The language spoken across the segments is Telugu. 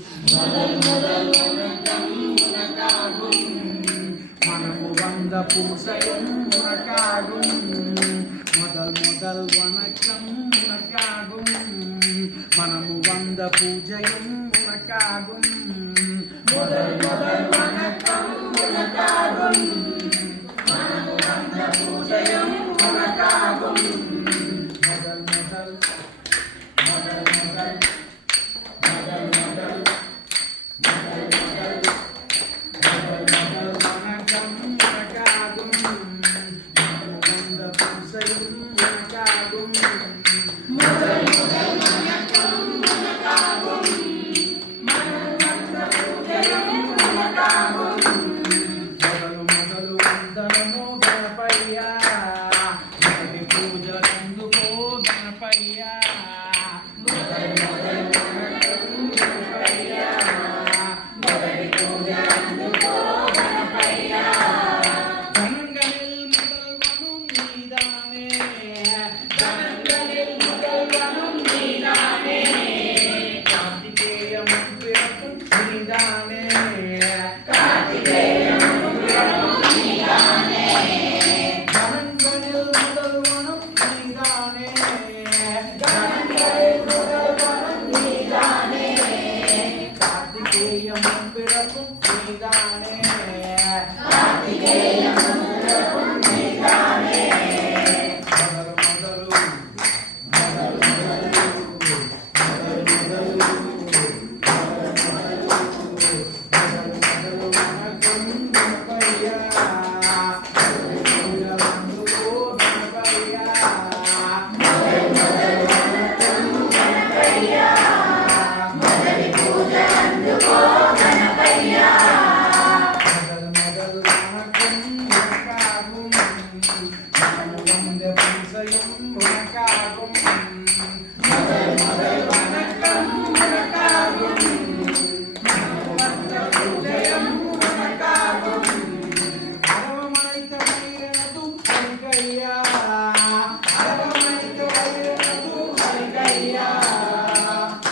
முதல் முதல் வணக்கம் உனக்காகும் மனமு வந்த பூசையும் உனக்காகும் முதல் முதல் வணக்கம் உனக்காகும் மனமு வந்த பூஜையும் உனக்காகும் முதல் முதல் வணக்கம் உனக்காகும் மனமு வந்த பூஜையும் உனக்காகும் முதல் முதல் முதல் முதல் முதல் முதல் முதல் முதல் முதல் முதல் வணக்கம் உனக்காகும் மனமு வந்த பூஜையும் உனக்காகும் முதல் முதல் வணக்கம் உனக்காகும் மனமு வந்த பூஜையும் உனக்காகும் முதல் முதல் వందనము గణపయ్యా మొదటి పూజలందుకో గణపయ్యా మొదల్ మొదల్ వణకం గణపయ్యా మొదటి పూజలందుకో గణపయ్యా గణంగనిల్ முதல்வனும் நீதானே கணங்களில் முதல்வனும் நீதானே கார்த்திகேயம் பிறப்பும் நீதானே கார்த்திகேயம் பிறப்பும் நீதானே கணங்களில் முதல்வனும் நீதானே கணங்களில் முதல்வனும் நீதானே கார்த்திகேயம் பிறப்பும் நீதானே கார்த்திகேயம் பிறப்பும் நீதானே முதல் முதல் வணக்கம் உனக்காகும் மனமு வந்த பூஜையும் உனக்காகும் அரவணைத்த வைரனது ஹரிகையா அரவணைத்த வைரனது ஹரிகையா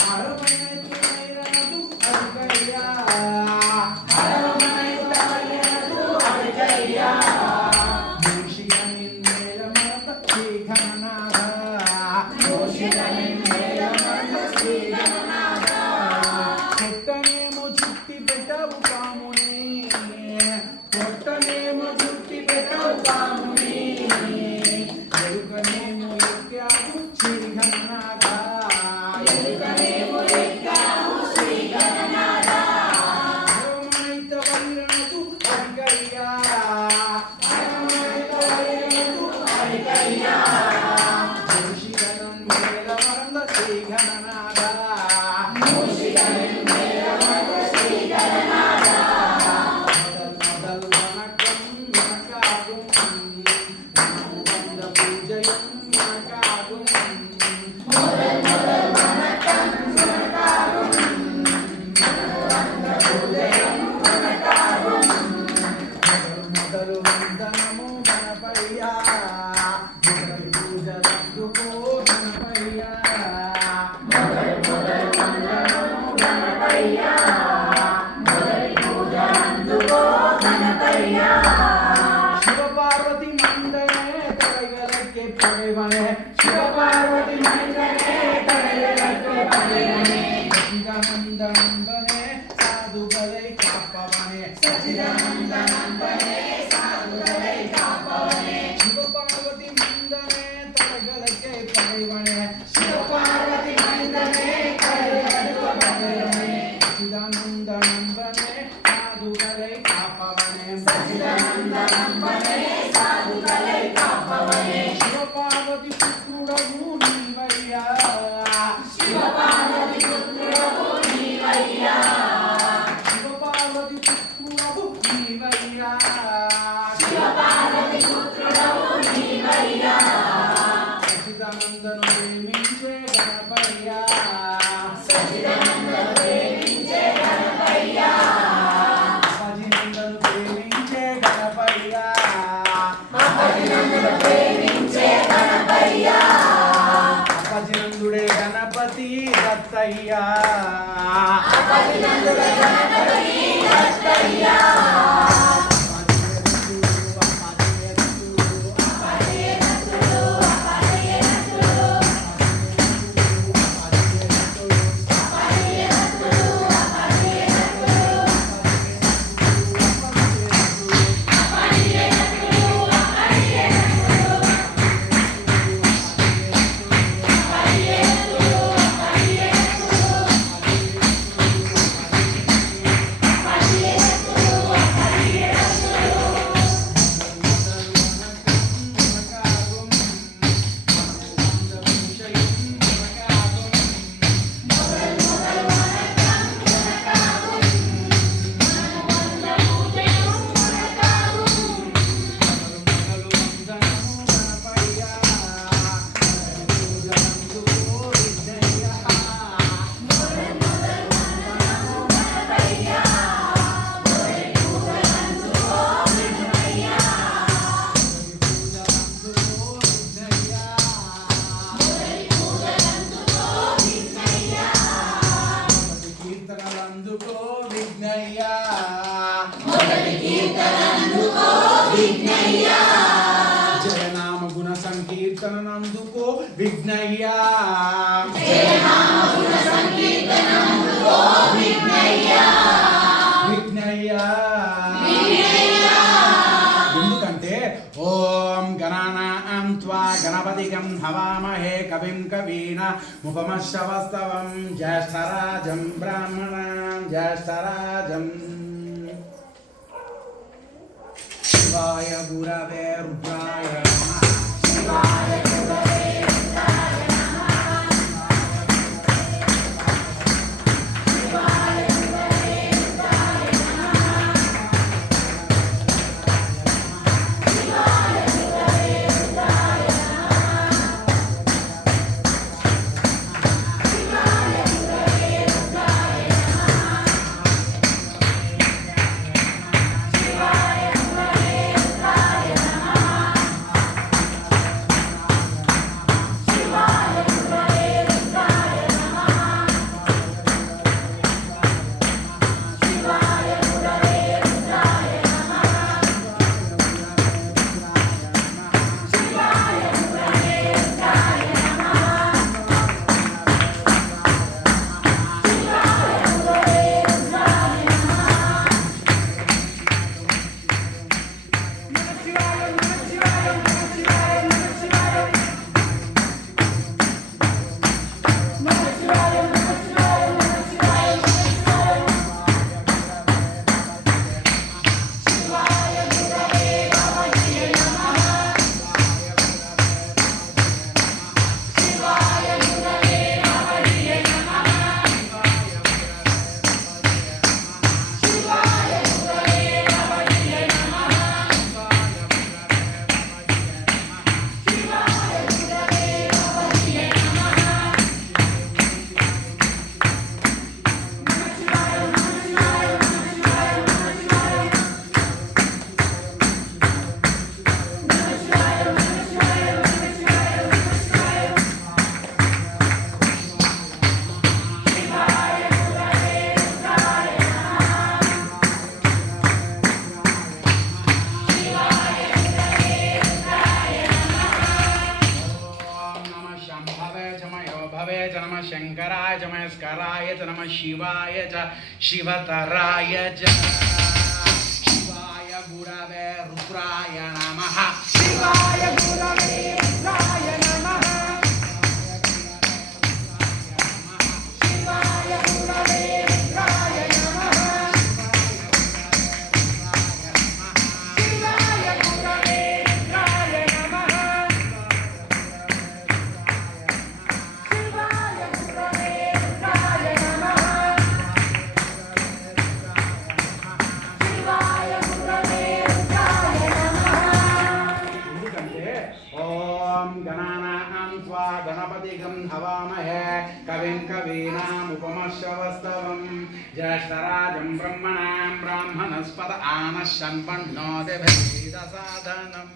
அரவணைத்த வைரனது ஹரிகையா அரவணைத்த வைரனது ஹரிகையா మూషికనిన్ మేలమరత శ్రీగణనాథ మూషికనిన్ మేలమరత శ్రీగణనాథ పొట్టనేమో చుట్టి పెట్టవు కాముని పొట్టనేమో చుట్టి పెట్టవు కాముని ఎరుకనేమో ఎక్కావు శ్రీగణనాథ ఎరుకనేమో ఎక్కావు శ్రీగణనాథ అరవమైత వైరనదు హరికయ్యా అరవమైత వైరనదు హరికయ్యా మూషికనిన్ మేలమరత శ్రీగణనాథ మూషికనిన్ మేలమరత శ్రీగణనాథ మొదల్ మొదల్ వణకం ఉనకాகும் మనము వంద పూజయం ఉనకాகும் మొదల్ మొదల్ వణకం ఉనకాகும் మనము వంద పూజయం ఉనకాகும் మొదలు వందనము గణపయ్యా మొదటి పూజలందుకో గణపయ్యా మొదల్ మొదల్ వందనము గణపయ్యా మొదటి పూజలందుకో గణపయ్యా శివపార్వతి మందనే తలగలಕ್ಕೆ ಪಡೆವನೆ ಶಿವಪಾರ್ವತಿ ಮಂದನೆ ತಲೆಯಲಕ್ಕೆ ಪಡೆವನೆ ಸಚಿದಾನಂದನಂದನೆ ಸಾಧುಗಳೇ ಕಾಪವನೆ ಸಚಿದಾನಂದನಂದನೆ ಸಾಧುಗಳೇ ಕಾಪವನೆ ಶಿವಪಾರ್ವತಿ ಮಂದನೆ ತಲೆಗಲಕ್ಕೆ ಪಡೆವನೆ ಶಿವಪಾರ್ವತಿ ಮಂದನೆ ತಲೆಗಲಕ್ಕೆ ಪಡೆವನೆ ಸಚಿದಾನಂದನಂದನೆ ಸಾಧುಗಳೇ ಕಾಪವನೆ ಸಚಿದಾನಂದನಂದನೆ సాధుగలై కాపవనే శివపార్వతి పుత్రుడవు నీవయ్యా శివపార్వతి పుత్రుడవు నీవయ్యా శివపార్వతి పుత్రుడవు నీవయ్యా కీర్తనందుకో విఘ్నయ్య మొదటి కీర్తనందుకో విఘ్నయ్య జయనామ గుణ సంకీర్తనందుకో విఘ్నయ్య జయనామ గుణ సంకీర్తనందుకో విఘ్నయ్య విఘ్నయ్య ఎందుకంటే ఓం గణానాం త్వా గణపతిగం హవామహే కవిం కవీనాముపమశ్రవస్తవం జ్యేష్ఠరాజం బ్రాహ్మణాం జ్యేష్ఠరాజం శివాయ గురవే రుద్రాయ నమః శివాయ గురవే రుద్రాయ నమః శివాయ గురవే రుద్రాయ నమః శివాయ గురవే రుద్రాయ నమః శివాయ గురవే రుద్రాయ నమః శివాయ గురవే రుద్రాయ నమః శివాయ గురవే రుద్రాయ నమః శివాయ గురవే రుద్రాయ నమః శివాయ గురవే రుద్రాయ నమః శివాయ గురవే రుద్రాయ नमः शंकराय च मस्कराय च नमः शिवाय च शिवतराय च शिवाय गुरवे रुद्राय नमः शिवाय गुरवे रुद्राय नमः शिवाय गुरवे रुद्राय नमः शिवाय गुरवे रुद्राय नमः गणपतिगं हवामहे कविं कवीनामुपमश्रवस्तवं ज्येष्ठराजं ब्रह्मणां ब्राह्मणस्पत आनः शन्वन्नोतिभिर्वेदसाधनम्